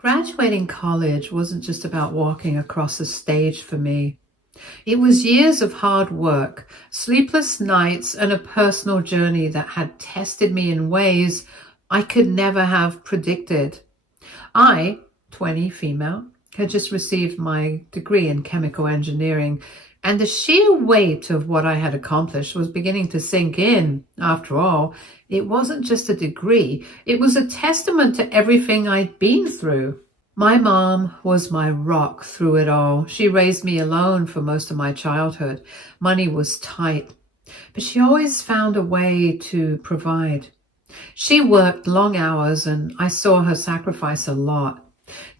Graduating college wasn't just about walking across a stage for me. It was years of hard work, sleepless nights, and a personal journey that had tested me in ways I could never have predicted. I, 20, female, had just received my degree in chemical engineering, and the sheer weight of what I had accomplished was beginning to sink in. After all, it wasn't just a degree, it was a testament to everything I'd been through. My mom was my rock through it all. She raised me alone for most of my childhood. Money was tight, but she always found a way to provide. She worked long hours, and I saw her sacrifice a lot.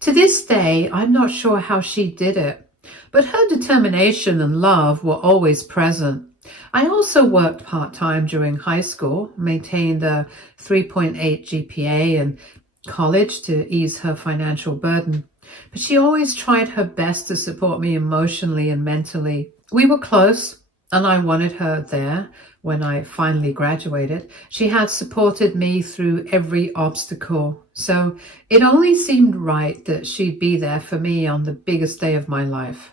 To this day, I'm not sure how she did it, but her determination and love were always present. I also worked part-time during high school, maintained a 3.8 GPA, and college to ease her financial burden. But she always tried her best to support me emotionally and mentally. We were close, and I wanted her there when I finally graduated. She had supported me through every obstacle, so it only seemed right that she'd be there for me on the biggest day of my life.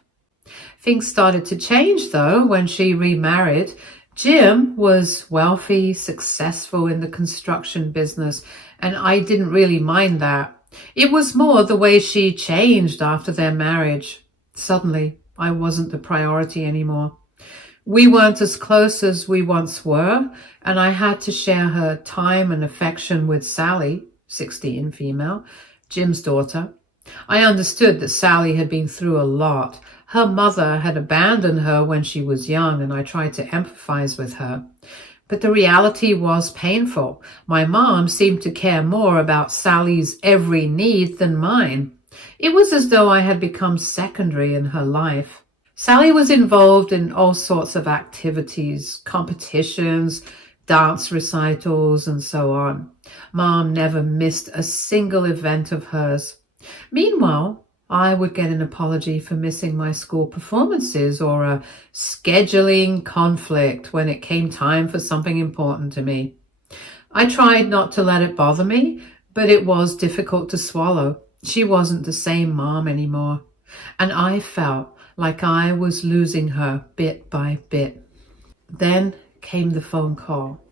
Things started to change, though, when she remarried. Jim was wealthy, successful in the construction business, and I didn't really mind that. It was more the way she changed after their marriage. Suddenly, I wasn't the priority anymore. We weren't as close as we once were, and I had to share her time and affection with Sally, 16, female, Jim's daughter. I understood that Sally had been through a lot. Her mother had abandoned her when she was young, and I tried to empathize with her. But the reality was painful. My mom seemed to care more about Sally's every need than mine. It was as though I had become secondary in her life. Sally was involved in all sorts of activities, competitions, dance recitals, and so on. Mom never missed a single event of hers. Meanwhile, I would get an apology for missing my school performances or a scheduling conflict when it came time for something important to me. I tried not to let it bother me, but it was difficult to swallow. She wasn't the same mom anymore, and I felt like I was losing her bit by bit. Then came the phone call.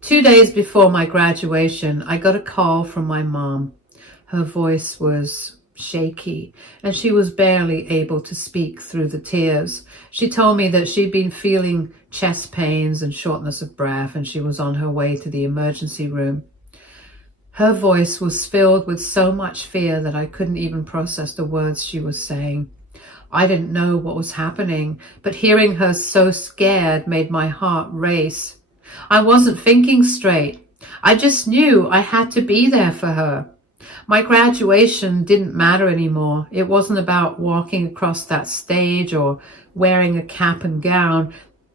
2 days before my graduation, I got a call from my mom. Her voice was shaky, and she was barely able to speak through the tears. She told me that she'd been feeling chest pains and shortness of breath, and she was on her way to the emergency room. Her voice was filled with so much fear that I couldn't even process the words she was saying. I didn't know what was happening, but hearing her so scared made my heart race. I wasn't thinking straight. I just knew I had to be there for her. My graduation didn't matter anymore. It wasn't about walking across that stage or wearing a cap and gown.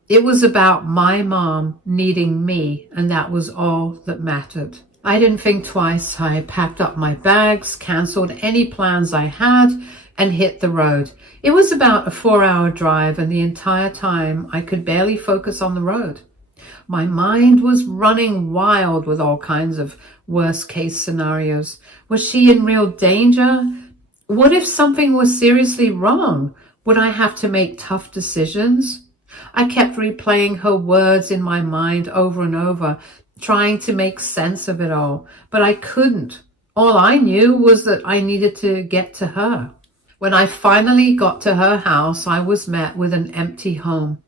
It was about my mom needing me, and that was all that mattered. I didn't think twice. I packed up my bags, canceled any plans I had, and hit the road. It was about a 4-hour drive, and the entire time I could barely focus on the road. My mind was running wild with all kinds of worst-case scenarios. Was she in real danger? What if something was seriously wrong? Would I have to make tough decisions? I kept replaying her words in my mind over and over, trying to make sense of it all, but I couldn't. All I knew was that I needed to get to her. When I finally got to her house, I was met with an empty home.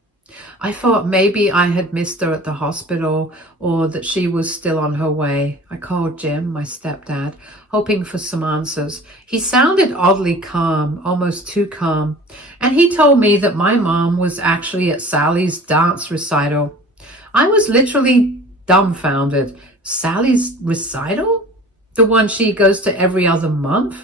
I thought maybe I had missed her at the hospital or that she was still on her way. I called Jim, my stepdad, hoping for some answers. He sounded oddly calm, almost too calm, and he told me that my mom was actually at Sally's dance recital. I was literally dumbfounded. Sally's recital? The one she goes to every other month?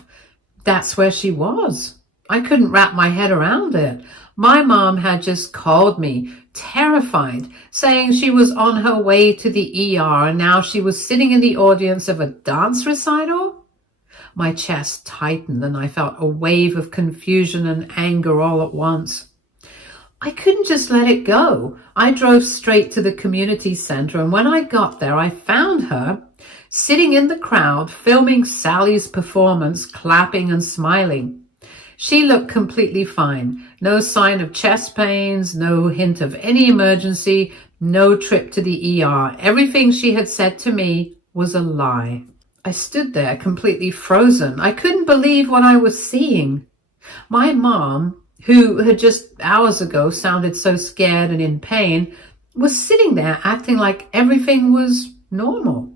That's where she was. I couldn't wrap my head around it. My mom had just called me, terrified, saying she was on her way to the ER and now she was sitting in the audience of a dance recital. My chest tightened and I felt a wave of confusion and anger all at once. I couldn't just let it go. I drove straight to the community center, and when I got there, I found her sitting in the crowd, filming Sally's performance, clapping and smiling. She looked completely fine. No sign of chest pains, no hint of any emergency, no trip to the ER. Everything she had said to me was a lie. I stood there completely frozen. I couldn't believe what I was seeing. My mom, who had just hours ago sounded so scared and in pain, was sitting there acting like everything was normal.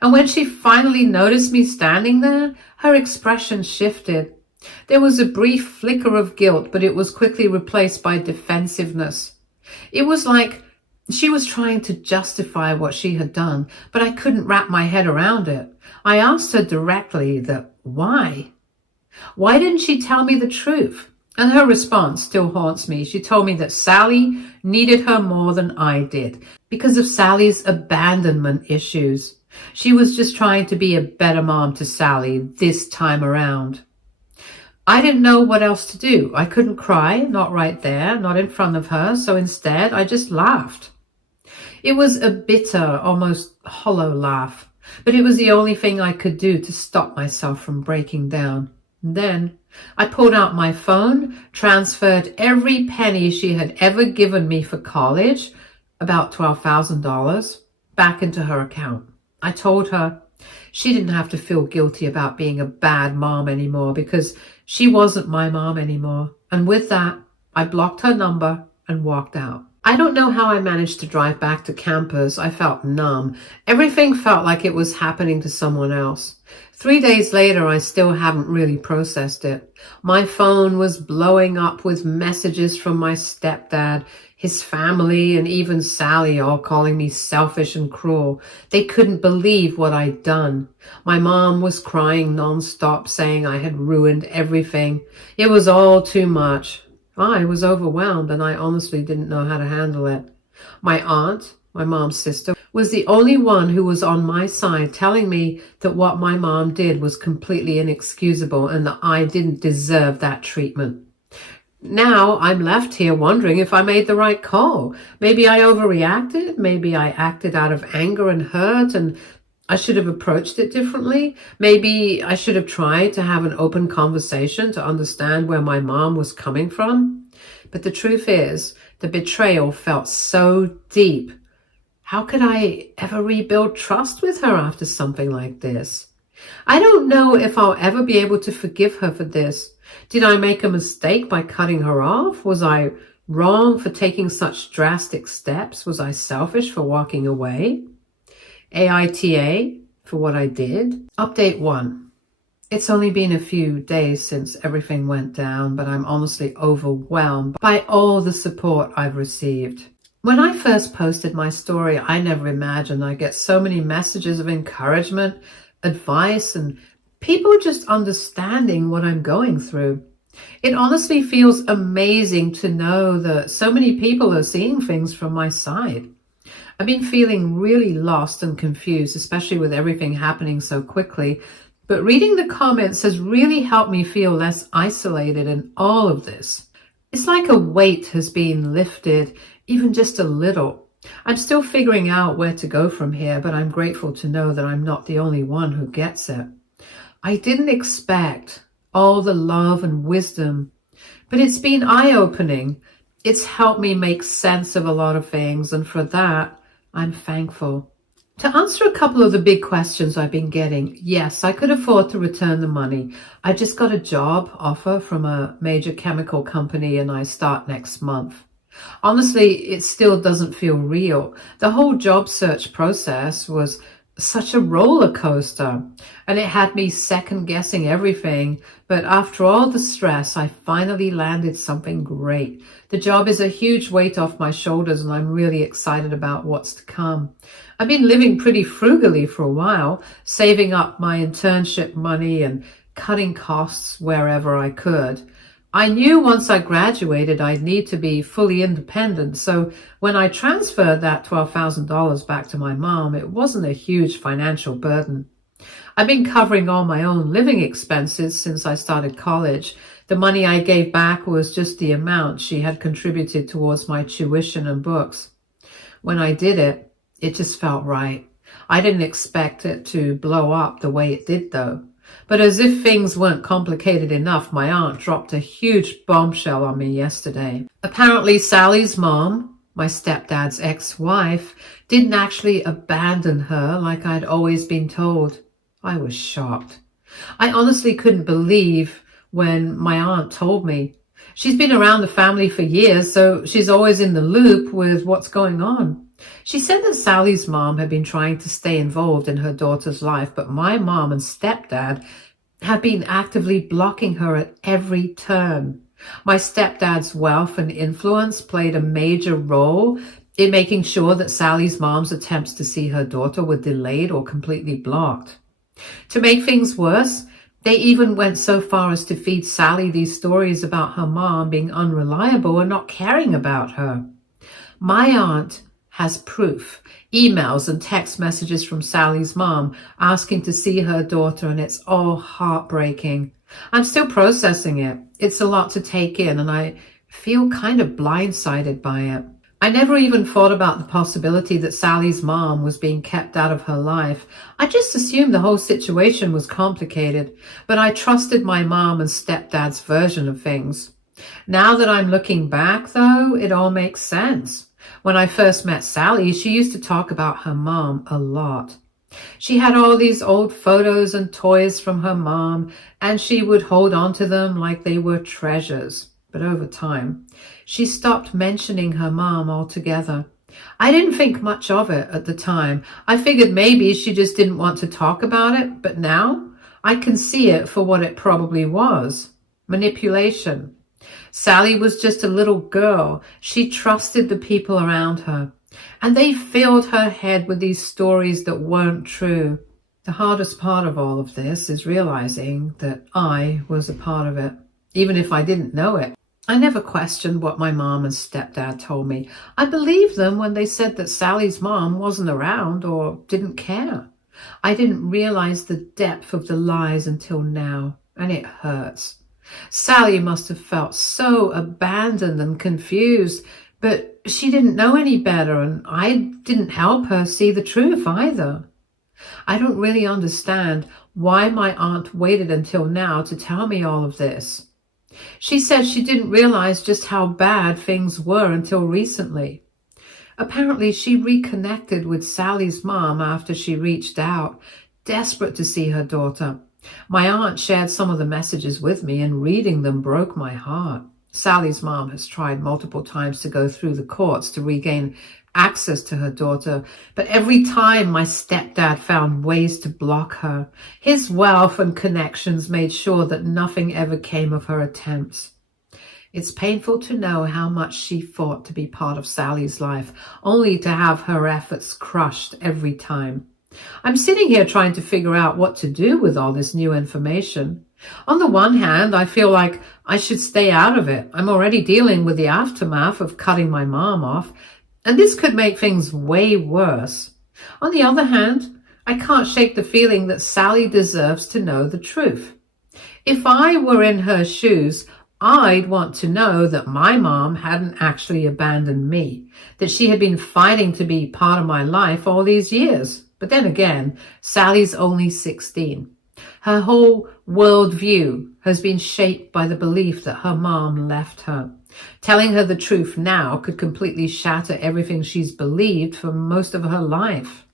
And when she finally noticed me standing there, her expression shifted. There was a brief flicker of guilt, but it was quickly replaced by defensiveness. It was like she was trying to justify what she had done, but I couldn't wrap my head around it. I asked her directly that why? Why didn't she tell me the truth? And her response still haunts me. She told me that Sally needed her more than I did because of Sally's abandonment issues. She was just trying to be a better mom to Sally this time around. I didn't know what else to do. I couldn't cry, not right there, not in front of her, so instead I just laughed. It was a bitter, almost hollow laugh, but it was the only thing I could do to stop myself from breaking down. Then I pulled out my phone, transferred every penny she had ever given me for college, about $12,000, back into her account. I told her she didn't have to feel guilty about being a bad mom anymore because she wasn't my mom anymore. And with that, I blocked her number and walked out. I don't know how I managed to drive back to campus. I felt numb. Everything felt like it was happening to someone else. 3 days later, I still haven't really processed it. My phone was blowing up with messages from my stepdad, his family, and even Sally, all calling me selfish and cruel. They couldn't believe what I'd done. My mom was crying nonstop, saying I had ruined everything. It was all too much. I was overwhelmed and I honestly didn't know how to handle it. My aunt, my mom's sister, was the only one who was on my side, telling me that what my mom did was completely inexcusable and that I didn't deserve that treatment. Now I'm left here wondering if I made the right call. Maybe I overreacted. Maybe I acted out of anger and hurt and I should have approached it differently. Maybe I should have tried to have an open conversation to understand where my mom was coming from. But the truth is, the betrayal felt so deep. How could I ever rebuild trust with her after something like this? I don't know if I'll ever be able to forgive her for this. Did I make a mistake by cutting her off? Was I wrong for taking such drastic steps? Was I selfish for walking away? aita for what I did. Update 1. It's only been a few days since everything went down, but I'm honestly overwhelmed by all the support I've received. When I first posted my story, I never imagined I'd get so many messages of encouragement, advice, and people just understanding what I'm going through. It honestly feels amazing to know that so many people are seeing things from my side. I've been feeling really lost and confused, especially with everything happening so quickly. But reading the comments has really helped me feel less isolated in all of this. It's like a weight has been lifted, even just a little. I'm still figuring out where to go from here, but I'm grateful to know that I'm not the only one who gets it. I didn't expect all the love and wisdom, but it's been eye-opening. It's helped me make sense of a lot of things, and for that, I'm thankful. To answer a couple of the big questions I've been getting, yes, I could afford to return the money. I just got a job offer from a major chemical company and I start next month. Honestly, it still doesn't feel real. The whole job search process was such a roller coaster and it had me second guessing everything. But after all the stress, I finally landed something great. The job is a huge weight off my shoulders and I'm really excited about what's to come. I've been living pretty frugally for a while, saving up my internship money and cutting costs wherever I could. I knew once I graduated I'd need to be fully independent, so when I transferred that $12,000 back to my mom, it wasn't a huge financial burden. I've been covering all my own living expenses since I started college. The money I gave back was just the amount she had contributed towards my tuition and books. When I did it, it just felt right. I didn't expect it to blow up the way it did, though. But as if things weren't complicated enough, my aunt dropped a huge bombshell on me yesterday. Apparently, Sally's mom, my stepdad's ex-wife, didn't actually abandon her like I'd always been told. I was shocked. I honestly couldn't believe when my aunt told me. She's been around the family for years, so she's always in the loop with what's going on. She said that Sally's mom had been trying to stay involved in her daughter's life, but my mom and stepdad have been actively blocking her at every turn. My stepdad's wealth and influence played a major role in making sure that Sally's mom's attempts to see her daughter were delayed or completely blocked. To make things worse, they even went so far as to feed Sally these stories about her mom being unreliable and not caring about her. My aunt has proof, emails and text messages from Sally's mom asking to see her daughter, and it's all heartbreaking. I'm still processing it. It's a lot to take in, and I feel kind of blindsided by it. I never even thought about the possibility that Sally's mom was being kept out of her life. I just assumed the whole situation was complicated, but I trusted my mom and stepdad's version of things. Now that I'm looking back, though, it all makes sense. When I first met Sally, she used to talk about her mom a lot. She had all these old photos and toys from her mom, and she would hold on to them like they were treasures. But over time, she stopped mentioning her mom altogether. I didn't think much of it at the time. I figured maybe she just didn't want to talk about it, but now I can see it for what it probably was: manipulation. Sally was just a little girl. She trusted the people around her, and they filled her head with these stories that weren't true. The hardest part of all of this is realizing that I was a part of it, even if I didn't know it. I never questioned what my mom and stepdad told me. I believed them when they said that Sally's mom wasn't around or didn't care. I didn't realize the depth of the lies until now, and it hurts. Sally must have felt so abandoned and confused, but she didn't know any better, and I didn't help her see the truth either. I don't really understand why my aunt waited until now to tell me all of this. She said she didn't realize just how bad things were until recently. Apparently, she reconnected with Sally's mom after she reached out, desperate to see her daughter. My aunt shared some of the messages with me, and reading them broke my heart. Sally's mom has tried multiple times to go through the courts to regain access to her daughter, but every time my stepdad found ways to block her. His wealth and connections made sure that nothing ever came of her attempts. It's painful to know how much she fought to be part of Sally's life, only to have her efforts crushed every time. I'm sitting here trying to figure out what to do with all this new information. On the one hand, I feel like I should stay out of it. I'm already dealing with the aftermath of cutting my mom off, and this could make things way worse. On the other hand, I can't shake the feeling that Sally deserves to know the truth. If I were in her shoes, I'd want to know that my mom hadn't actually abandoned me, that she had been fighting to be part of my life all these years. But then again, Sally's only 16. Her whole worldview has been shaped by the belief that her mom left her. Telling her the truth now could completely shatter everything she's believed for most of her life.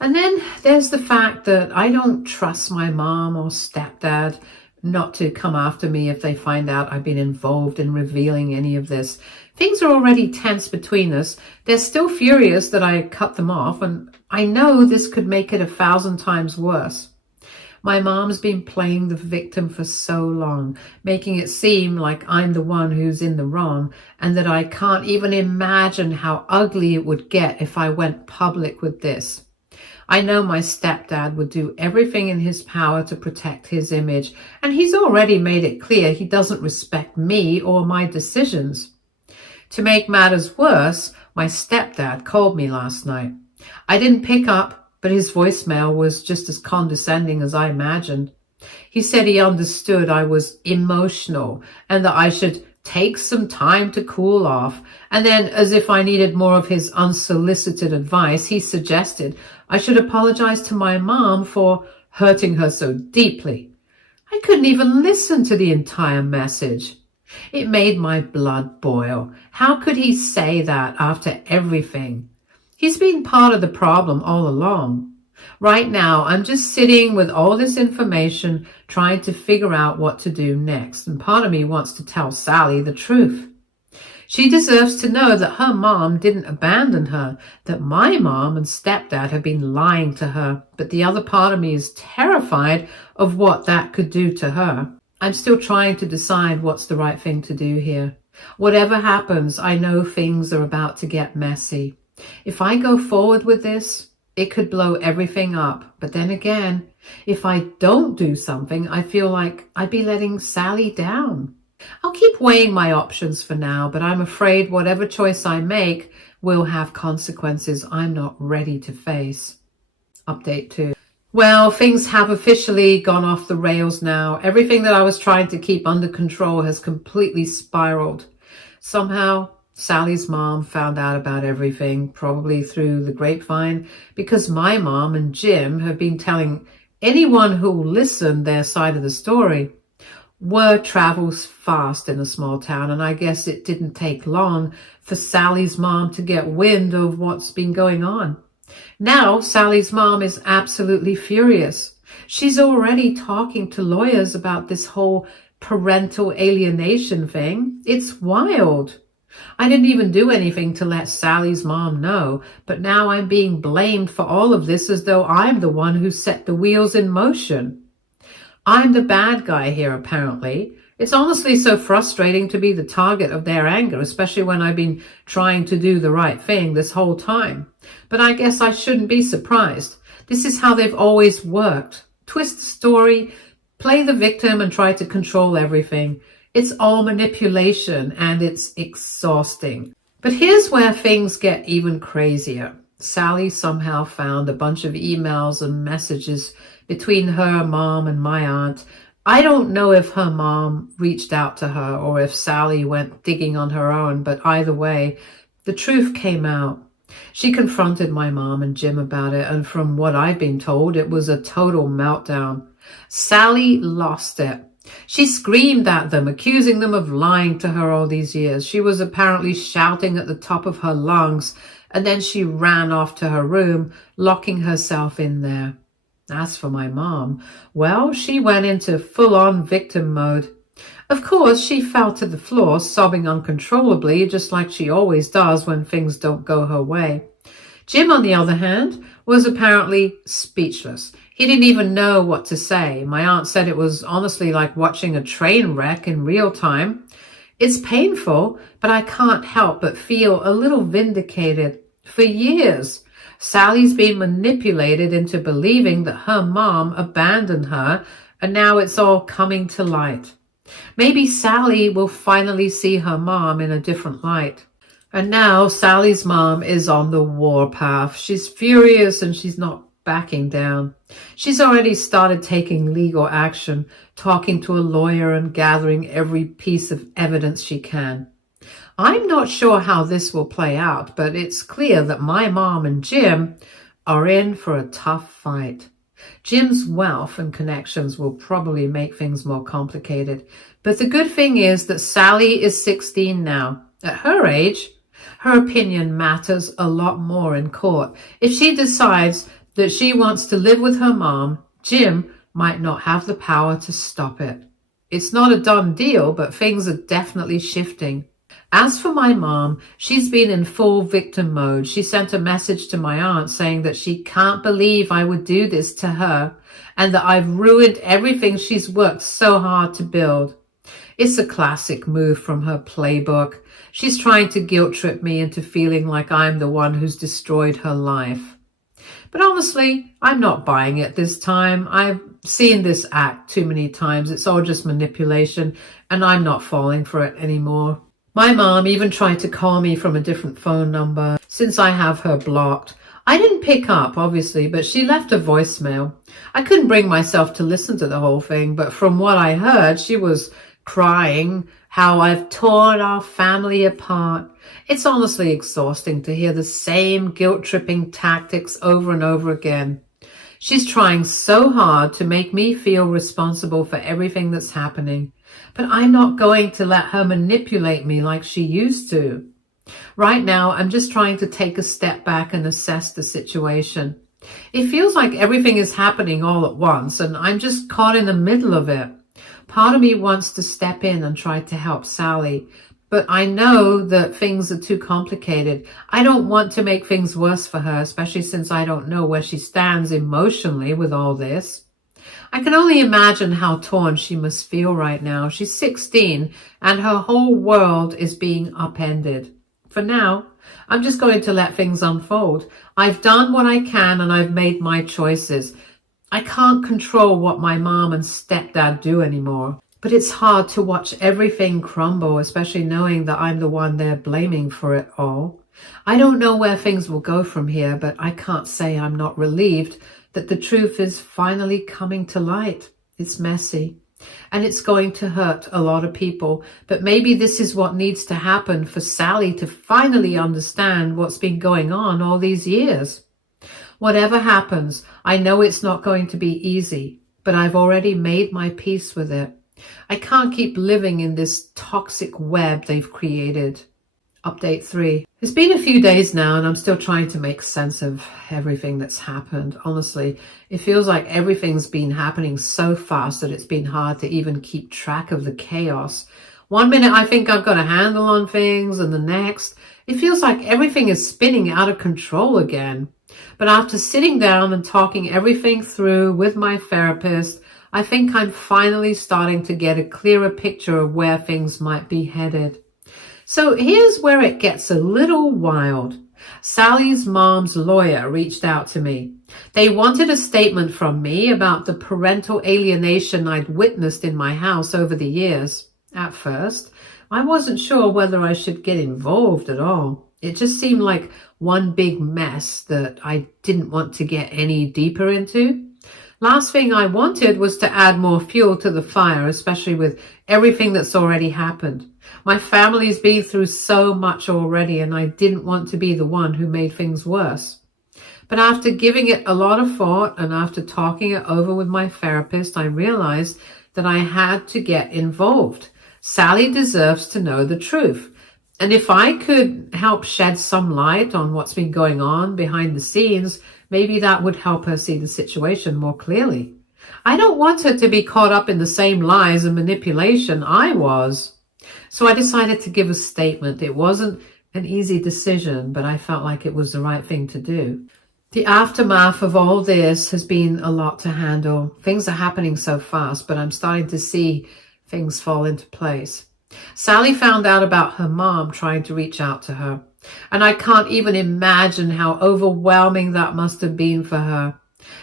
And then there's the fact that I don't trust my mom or stepdad not to come after me if they find out I've been involved in revealing any of this. Things are already tense between us. They're still furious that I cut them off, and I know this could make it 1,000 times worse. My mom's been playing the victim for so long, making it seem like I'm the one who's in the wrong, and that I can't even imagine how ugly it would get if I went public with this. I know my stepdad would do everything in his power to protect his image, and he's already made it clear he doesn't respect me or my decisions. To make matters worse, my stepdad called me last night. I didn't pick up, but his voicemail was just as condescending as I imagined. He said he understood I was emotional and that I should takes some time to cool off. And then, as if I needed more of his unsolicited advice, he suggested I should apologize to my mom for hurting her so deeply. I couldn't even listen to the entire message. It made my blood boil. How could he say that after everything? He's been part of the problem all along. Right now, I'm just sitting with all this information, trying to figure out what to do next. And part of me wants to tell Sally the truth. She deserves to know that her mom didn't abandon her, that my mom and stepdad have been lying to her. But the other part of me is terrified of what that could do to her. I'm still trying to decide what's the right thing to do here. Whatever happens, I know things are about to get messy. If I go forward with this, it could blow everything up. But then again, if I don't do something, I feel like I'd be letting Sally down. I'll keep weighing my options for now, but I'm afraid whatever choice I make will have consequences I'm not ready to face. Update 2. Well, things have officially gone off the rails now. Everything that I was trying to keep under control has completely spiraled. Somehow, Sally's mom found out about everything, probably through the grapevine, because my mom and Jim have been telling anyone who'll listen their side of the story. Word travels fast in a small town, and I guess it didn't take long for Sally's mom to get wind of what's been going on. Now, Sally's mom is absolutely furious. She's already talking to lawyers about this whole parental alienation thing. It's wild. I didn't even do anything to let Sally's mom know, but now I'm being blamed for all of this as though I'm the one who set the wheels in motion. I'm the bad guy here, apparently. It's honestly so frustrating to be the target of their anger, especially when I've been trying to do the right thing this whole time. But I guess I shouldn't be surprised. This is how they've always worked. Twist the story, play the victim, and try to control everything. It's all manipulation, and it's exhausting. But here's where things get even crazier. Sally somehow found a bunch of emails and messages between her mom and my aunt. I don't know if her mom reached out to her or if Sally went digging on her own, but either way, the truth came out. She confronted my mom and Jim about it, and from what I've been told, it was a total meltdown. Sally lost it. She screamed at them, accusing them of lying to her all these years. She was apparently shouting at the top of her lungs, and then she ran off to her room, locking herself in there. As for my mom, well, she went into full-on victim mode. Of course, she fell to the floor, sobbing uncontrollably, just like she always does when things don't go her way. Jim, on the other hand, was apparently speechless. He didn't even know what to say. My aunt said it was honestly like watching a train wreck in real time. It's painful, but I can't help but feel a little vindicated. For years, Sally's been manipulated into believing that her mom abandoned her, and now it's all coming to light. Maybe Sally will finally see her mom in a different light. And now Sally's mom is on the warpath. She's furious and she's not backing down. She's already started taking legal action, talking to a lawyer and gathering every piece of evidence she can. I'm not sure how this will play out, but it's clear that my mom and Jim are in for a tough fight. Jim's wealth and connections will probably make things more complicated. But the good thing is that Sally is 16 now. At her age, her opinion matters a lot more in court. If she decides that she wants to live with her mom, Jim might not have the power to stop it. It's not a done deal, but things are definitely shifting. As for my mom, she's been in full victim mode. She sent a message to my aunt saying that she can't believe I would do this to her and that I've ruined everything she's worked so hard to build. It's a classic move from her playbook. She's trying to guilt trip me into feeling like I'm the one who's destroyed her life. But honestly, I'm not buying it this time. I've seen this act too many times. It's all just manipulation, and I'm not falling for it anymore. My mom even tried to call me from a different phone number since I have her blocked. I didn't pick up, obviously, but she left a voicemail. I couldn't bring myself to listen to the whole thing, but from what I heard, she was crying how I've torn our family apart. It's honestly exhausting to hear the same guilt-tripping tactics over and over again. She's trying so hard to make me feel responsible for everything that's happening, but I'm not going to let her manipulate me like she used to. Right now, I'm just trying to take a step back and assess the situation. It feels like everything is happening all at once, and I'm just caught in the middle of it. Part of me wants to step in and try to help Sally, but I know that things are too complicated. I don't want to make things worse for her, especially since I don't know where she stands emotionally with all this. I can only imagine how torn she must feel right now. She's 16 and her whole world is being upended. For now, I'm just going to let things unfold. I've done what I can and I've made my choices. I can't control what my mom and stepdad do anymore. But it's hard to watch everything crumble, especially knowing that I'm the one they're blaming for it all. I don't know where things will go from here, but I can't say I'm not relieved that the truth is finally coming to light. It's messy, and it's going to hurt a lot of people, but maybe this is what needs to happen for Sally to finally understand what's been going on all these years. Whatever happens, I know it's not going to be easy, but I've already made my peace with it. I can't keep living in this toxic web they've created. Update 3. It's been a few days now and I'm still trying to make sense of everything that's happened. Honestly, it feels like everything's been happening so fast that it's been hard to even keep track of the chaos. One minute I think I've got a handle on things, and the next, it feels like everything is spinning out of control again. But after sitting down and talking everything through with my therapist, I think I'm finally starting to get a clearer picture of where things might be headed. So here's where it gets a little wild. Sally's mom's lawyer reached out to me. They wanted a statement from me about the parental alienation I'd witnessed in my house over the years. At first, I wasn't sure whether I should get involved at all. It just seemed like one big mess that I didn't want to get any deeper into. Last thing I wanted was to add more fuel to the fire, especially with everything that's already happened. My family's been through so much already, and I didn't want to be the one who made things worse. But after giving it a lot of thought and after talking it over with my therapist, I realized that I had to get involved. Sally deserves to know the truth. And if I could help shed some light on what's been going on behind the scenes, maybe that would help her see the situation more clearly. I don't want her to be caught up in the same lies and manipulation I was. So I decided to give a statement. It wasn't an easy decision, but I felt like it was the right thing to do. The aftermath of all this has been a lot to handle. Things are happening so fast, but I'm starting to see things fall into place. Sally found out about her mom trying to reach out to her, and I can't even imagine how overwhelming that must have been for her.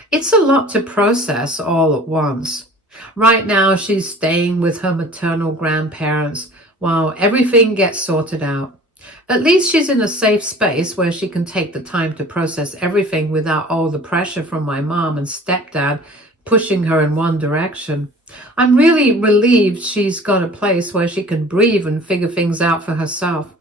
It's a lot to process all at once. Right now, she's staying with her maternal grandparents while everything gets sorted out. At least she's in a safe space where she can take the time to process everything without all the pressure from my mom and stepdad pushing her in one direction. I'm really relieved she's got a place where she can breathe and figure things out for herself.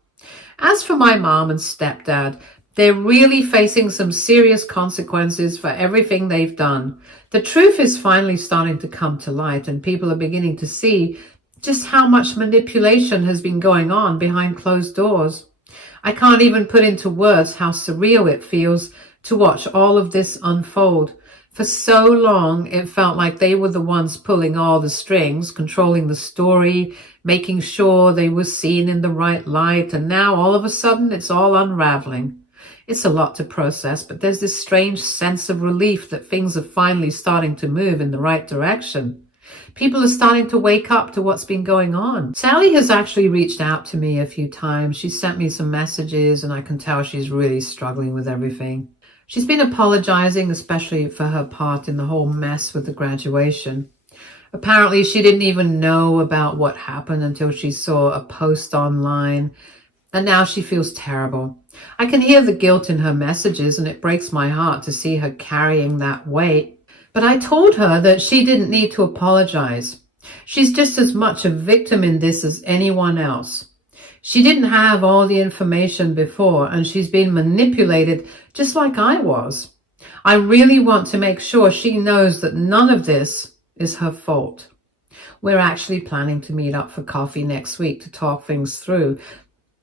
As for my mom and stepdad, they're really facing some serious consequences for everything they've done. The truth is finally starting to come to light, and people are beginning to see just how much manipulation has been going on behind closed doors. I can't even put into words how surreal it feels to watch all of this unfold. For so long, it felt like they were the ones pulling all the strings, controlling the story, making sure they were seen in the right light, and now all of a sudden it's all unraveling. It's a lot to process, but there's this strange sense of relief that things are finally starting to move in the right direction. People are starting to wake up to what's been going on. Sally has actually reached out to me a few times. She sent me some messages, and I can tell she's really struggling with everything. She's been apologizing, especially for her part in the whole mess with the graduation. Apparently, she didn't even know about what happened until she saw a post online, and now she feels terrible. I can hear the guilt in her messages, and it breaks my heart to see her carrying that weight. But I told her that she didn't need to apologize. She's just as much a victim in this as anyone else. She didn't have all the information before, and she's been manipulated just like I was. I really want to make sure she knows that none of this is her fault. We're actually planning to meet up for coffee next week to talk things through.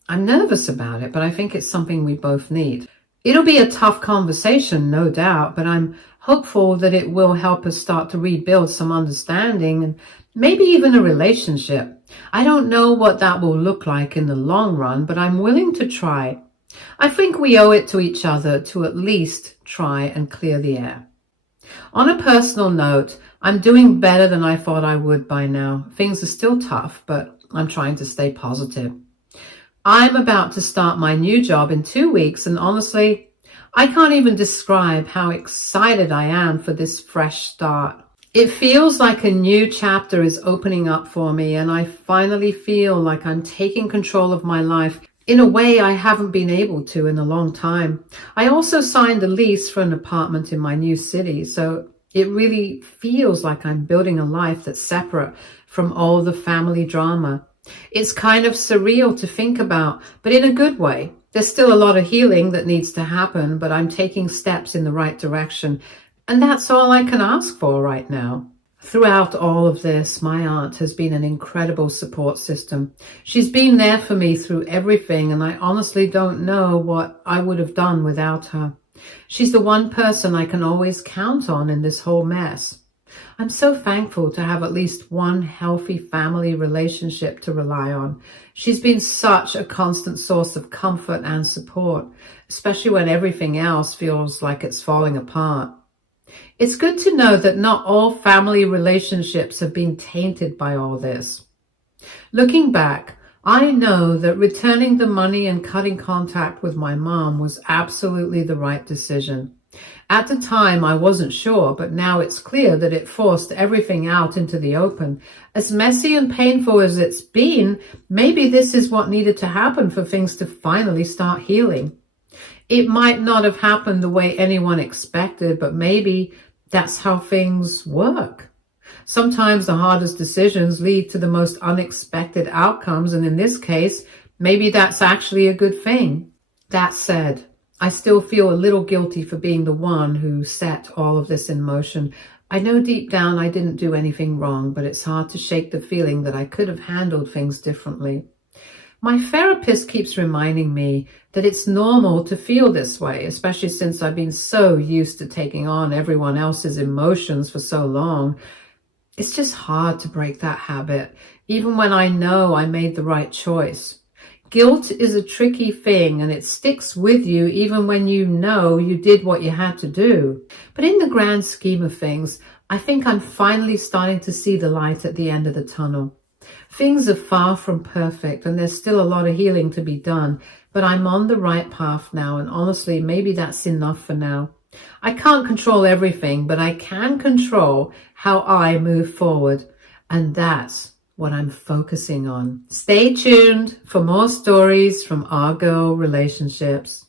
I'm nervous about it, but I think it's something we both need. It'll be a tough conversation, no doubt, but I'm hopeful that it will help us start to rebuild some understanding and maybe even a relationship. I don't know what that will look like in the long run, but I'm willing to try. I think we owe it to each other to at least try and clear the air. On a personal note, I'm doing better than I thought I would by now. Things are still tough, but I'm trying to stay positive. I'm about to start my new job in 2 weeks, and honestly, I can't even describe how excited I am for this fresh start. It feels like a new chapter is opening up for me, and I finally feel like I'm taking control of my life in a way I haven't been able to in a long time. I also signed a lease for an apartment in my new city, so it really feels like I'm building a life that's separate from all the family drama. It's kind of surreal to think about, but in a good way. There's still a lot of healing that needs to happen, but I'm taking steps in the right direction. And that's all I can ask for right now. Throughout all of this, my aunt has been an incredible support system. She's been there for me through everything, and I honestly don't know what I would have done without her. She's the one person I can always count on in this whole mess. I'm so thankful to have at least one healthy family relationship to rely on. She's been such a constant source of comfort and support, especially when everything else feels like it's falling apart. It's good to know that not all family relationships have been tainted by all this. Looking back, I know that returning the money and cutting contact with my mom was absolutely the right decision. At the time, I wasn't sure, but now it's clear that it forced everything out into the open. As messy and painful as it's been, maybe this is what needed to happen for things to finally start healing. It might not have happened the way anyone expected, but maybe that's how things work. Sometimes the hardest decisions lead to the most unexpected outcomes, and in this case, maybe that's actually a good thing. That said, I still feel a little guilty for being the one who set all of this in motion. I know deep down I didn't do anything wrong, but it's hard to shake the feeling that I could have handled things differently. My therapist keeps reminding me that it's normal to feel this way, especially since I've been so used to taking on everyone else's emotions for so long. It's just hard to break that habit, even when I know I made the right choice. Guilt is a tricky thing, and it sticks with you even when you know you did what you had to do. But in the grand scheme of things, I think I'm finally starting to see the light at the end of the tunnel. Things are far from perfect, and there's still a lot of healing to be done, but I'm on the right path now, and honestly, maybe that's enough for now. I can't control everything, but I can control how I move forward, and that's what I'm focusing on. Stay tuned for more stories from our girl relationships.